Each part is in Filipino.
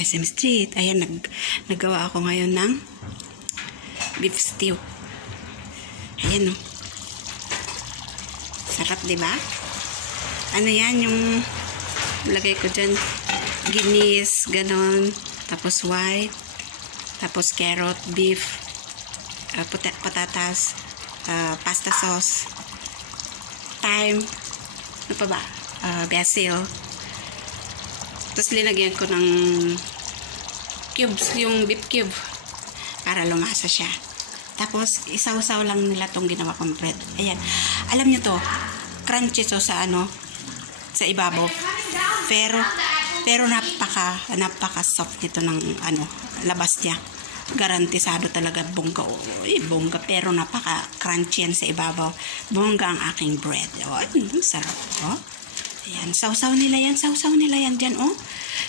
SM Street. Ayan, naggawa ako ngayon ng beef stew. Ayan, oh. Sarap, diba? Ano yan, yung lagay ko dyan, ginis, ganon. Tapos white. Tapos carrot, beef, patatas, pasta sauce, thyme, ano pa ba? Basil. Tapos linagyan ko ng cubes, yung beef cube, para lumasa siya. Tapos isaw-saw lang nila tong ginawa kong bread. Ayan. Alam nyo to, crunchy to sa ano, sa ibabaw. Pero napaka soft nito ng ano, labas niya. Garantisado talaga, bongga. Bongga, pero napaka crunchy yan sa ibabaw. Bongga ang aking bread. Oh, sarap. Oh. Ayan, sausaw nila yan dyan, oh.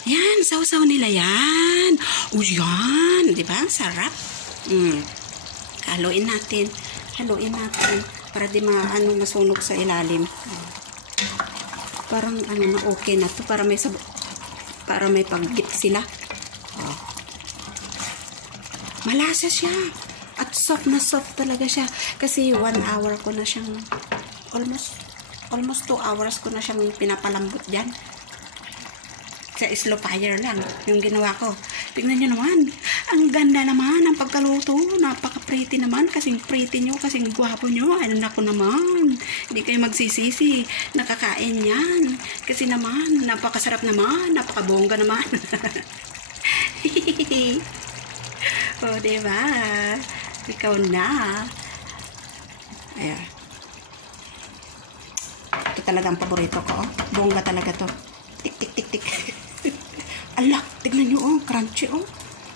Yan, sausaw nila yan. Oh, yan. Diba? Sarap. Haluin natin para di masunog sa ilalim. Parang ano na okay na to, para may paggit sila. Oh. Malasa siya at soft na soft talaga siya kasi 1 hour ko na siyang almost 2 hours ko na siyang pinapalambot dyan. Sa slow fire lang yung ginawa ko. Tingnan nyo naman, ang ganda naman ang pagkaluto, napaka-pretty naman, kasing pretty nyo, kasing gwapo nyo. Ay, naku naman, hindi kayo magsisisi, nakakain yan kasi naman, napakasarap naman, napakabongga naman. O, diba? Ikaw na. Ayan, ito talaga ang paborito ko, oh. Bongga talaga to. Tik tik tik tik. Ala, tignan nyo, oh, crunchy, oh.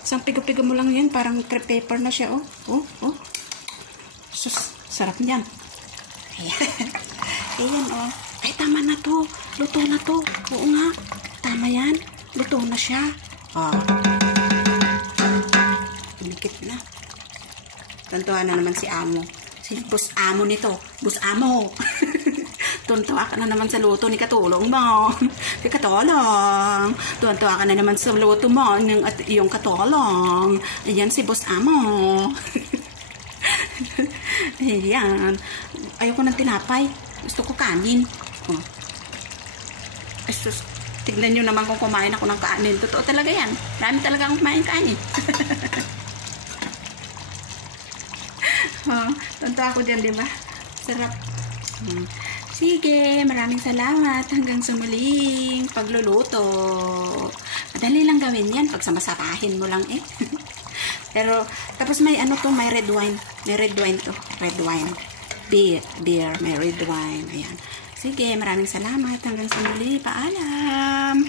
Isang piga-piga mo lang yan, parang crepe paper na siya, oh. Oh. Sus, sarap niyan. Ayan. Ayan, oh. Ay, tama na to. Luto na to. Oo nga. Tama yan. Luto na siya. Oh. Tunikit na. Tuntuhan na naman si Amo. Si Boss Amo nito. Boss Amo. Tuntua ka na naman sa luto ni Katulong mo. Si Katulong. Tuntua ka na naman sa luto mo yung Katulong. Ayan si Boss Amo. Ayan. Ayoko ng tinapay. Gusto ko kanin. Oh. Tignan nyo naman kung kumain ako ng kanin. Totoo talaga yan. Marami talaga akong kumain kanin. Oh, tuntua ako dyan, diba? Sarap. Sige, maraming salamat. Hanggang sa muling pagluluto. Madali lang gawin yan. Pag samasapahin mo lang eh. Pero, tapos may ano to, may red wine. May red wine to. Red wine. Beer. May red wine. Ayan. Sige, maraming salamat. Hanggang sa muli. Paalam.